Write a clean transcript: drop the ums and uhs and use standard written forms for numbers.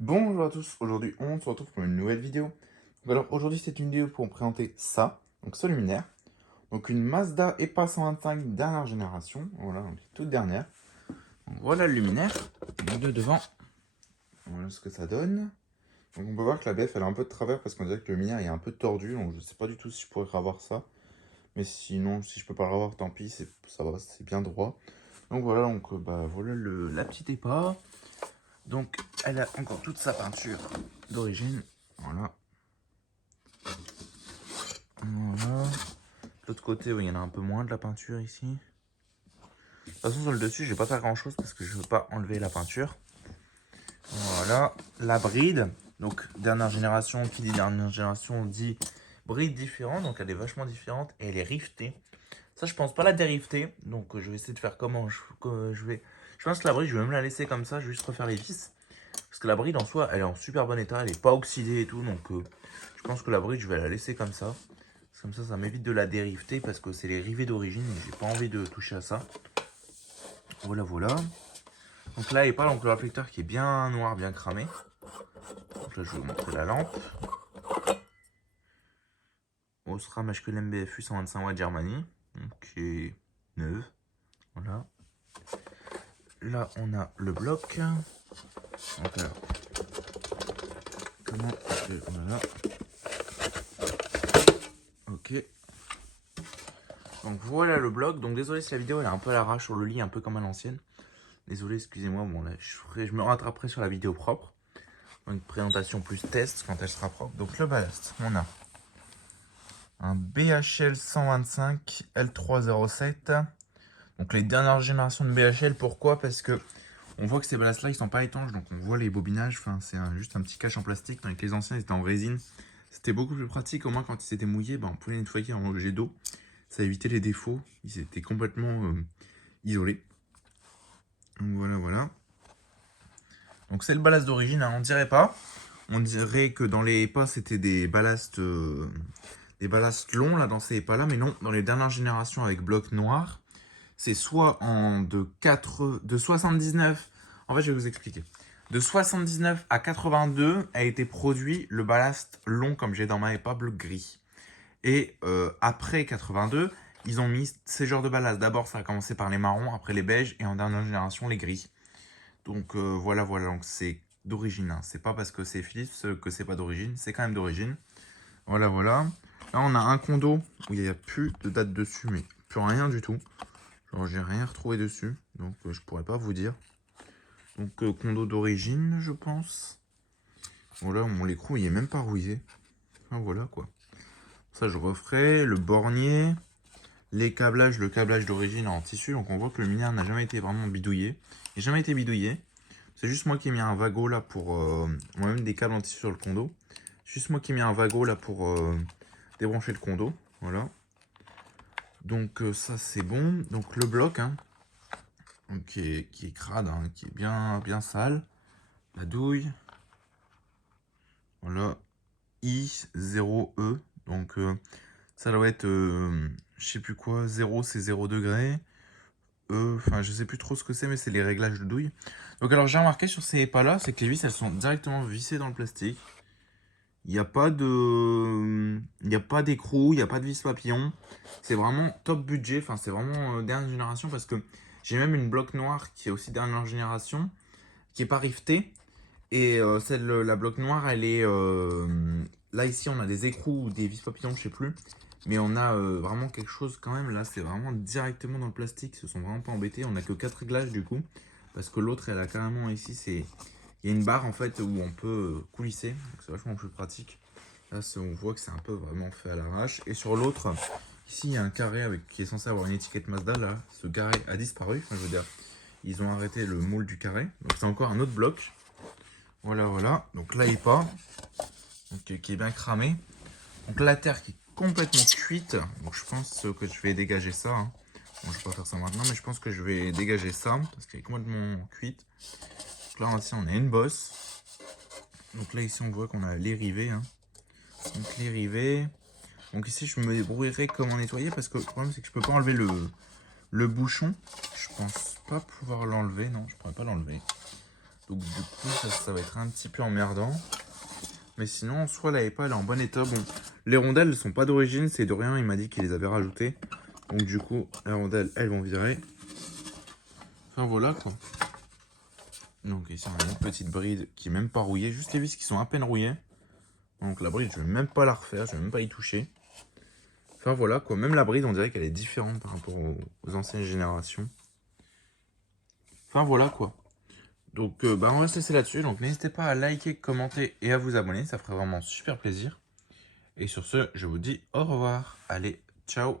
Bonjour à tous, aujourd'hui on se retrouve pour une nouvelle vidéo. Alors aujourd'hui c'est une vidéo pour vous présenter ça, donc ce luminaire. Donc une Mazda EPA 125 dernière génération, voilà, donc toute dernière. Donc voilà le luminaire, donc de devant, voilà ce que ça donne. Donc on peut voir que la BF elle a un peu de travers parce qu'on dirait que le luminaire est un peu tordu, donc je sais pas du tout si je pourrais revoir ça. Mais sinon si je peux pas le revoir tant pis, ça va, c'est bien droit. Donc voilà, voilà la petite EPA. Donc elle a encore toute sa peinture d'origine, voilà. Voilà. De l'autre côté, oui, il y en a un peu moins de la peinture ici. De toute façon, sur le dessus, je vais pas faire grand chose parce que je veux pas enlever la peinture. Voilà. La bride. Donc, dernière génération. Qui dit dernière génération dit bride différente. Donc, elle est vachement différente et elle est riftée. Ça, je pense pas la dérifter. Donc, je vais essayer de faire comment je vais. Je pense que la bride, je vais même la laisser comme ça. Je vais juste refaire les vis. Parce que la bride en soi, elle est en super bon état. Elle est pas oxydée et tout. Donc, je pense que la bride, je vais la laisser comme ça. Comme ça m'évite de la dérifter parce que c'est les rivets d'origine et j'ai pas envie de toucher à ça. Voilà, voilà. Donc là, il n'y a pas donc, le réflecteur qui est bien noir, bien cramé. Donc là, je vais vous montrer la lampe. Osram HQLM BFU 125 watts Germany. Donc, qui est neuve. Voilà. Là, on a le bloc. Donc, alors, comment voilà. Ok. Donc voilà le bloc. Donc désolé si la vidéo elle est un peu à l'arrache sur le lit, un peu comme à l'ancienne. Désolé, excusez-moi. Bon là, je me rattraperai sur la vidéo propre. Une présentation plus test quand elle sera propre. Donc le ballast, on a un BHL 125 L307. Donc les dernières générations de BHL, pourquoi? Parce que on voit que ces ballasts là ils sont pas étanches, donc on voit les bobinages, enfin c'est juste un petit cache en plastique, tandis que les anciens ils étaient en résine. C'était beaucoup plus pratique, au moins quand ils étaient mouillés, on pouvait les nettoyer en jet d'eau. Ça évitait les défauts, ils étaient complètement isolés. Donc voilà, voilà. Donc c'est le ballast d'origine, hein, on dirait pas. On dirait que dans les EPA, c'était des ballasts longs, là, dans ces EPA-là. Mais non, dans les dernières générations avec bloc noir, c'est soit de 79... En fait, je vais vous expliquer. De 79 à 82 a été produit le ballast long, comme j'ai dans ma EPA, bloc gris. Et après 82, ils ont mis ces genres de ballast. D'abord, ça a commencé par les marrons, après les beiges, et en dernière génération, les gris. Donc voilà, voilà, donc c'est d'origine. Hein. C'est pas parce que c'est Philips que c'est pas d'origine, c'est quand même d'origine. Voilà, voilà. Là, on a un condo où il n'y a plus de date dessus, mais plus rien du tout. Genre, j'ai rien retrouvé dessus, donc je pourrais pas vous dire. Donc condo d'origine, je pense. Voilà, mon l'écrou, il est même pas rouillé. Enfin, voilà, quoi. Ça, je referai. Le bornier. Les câblages, le câblage d'origine en tissu. Donc on voit que le luminaire n'a jamais été vraiment bidouillé. Il n'a jamais été bidouillé. C'est juste moi qui ai mis un wagot là pour... on a même des câbles en tissu sur le condo. Juste moi qui ai mis un wagot là pour débrancher le condo. Voilà. Donc ça c'est bon. Donc le bloc, hein, donc, qui est crade, hein, qui est bien, bien sale. La douille. Voilà. I0E. Donc ça doit être, je sais plus quoi, 0 c'est 0 degré. Enfin je sais plus trop ce que c'est, mais c'est les réglages de douille. Donc alors j'ai remarqué sur ces pas là, c'est que les vis elles sont directement vissées dans le plastique. Il n'y a pas de, il n'y a pas d'écrou, il n'y a pas de vis papillon. C'est vraiment top budget, enfin c'est vraiment dernière génération parce que j'ai même une bloc noire qui est aussi dernière génération, qui est pas rivetée. Et la bloc noire, elle est, là ici on a des écrous ou des vis papillons, je sais plus. Mais on a vraiment quelque chose quand même, là c'est vraiment directement dans le plastique, ils se sont vraiment pas embêtés. On a que 4 réglages du coup, parce que l'autre elle a carrément ici, il y a une barre en fait où on peut coulisser, donc c'est vachement plus pratique. Là on voit que c'est un peu vraiment fait à l'arrache. Et sur l'autre, ici il y a un carré qui est censé avoir une étiquette Mazda, là ce carré a disparu, enfin, je veux dire, ils ont arrêté le moule du carré. Donc c'est encore un autre bloc. Voilà, voilà. Donc là, il pas. Donc, qui est bien cramé. Donc la terre qui est complètement cuite. Donc je pense que je vais dégager ça. Hein. Bon, je vais pas faire ça maintenant, mais je pense que je vais dégager ça parce qu'elle est complètement cuite. Donc là, ici, on a une bosse. Donc là, ici, on voit qu'on a les rivets. Hein. Donc les rivets. Donc ici, je me débrouillerai comment nettoyer parce que le problème, c'est que je peux pas enlever le bouchon. Je pense pas pouvoir l'enlever. Non, je pourrais pas l'enlever. Donc du coup, ça va être un petit peu emmerdant. Mais sinon, soit la EPA, elle est en bon état. Bon, les rondelles ne sont pas d'origine, c'est de rien. Il m'a dit qu'il les avait rajoutées. Donc du coup, les rondelles, elles vont virer. Enfin voilà quoi. Donc ici, on a une petite bride qui est même pas rouillée. Juste les vis qui sont à peine rouillées. Donc la bride, je vais même pas la refaire. Je vais même pas y toucher. Enfin voilà quoi. Même la bride, on dirait qu'elle est différente par rapport aux anciennes générations. Enfin voilà quoi. Donc on va se laisser là-dessus. Donc n'hésitez pas à liker, commenter et à vous abonner. Ça ferait vraiment super plaisir. Et sur ce, je vous dis au revoir. Allez, ciao.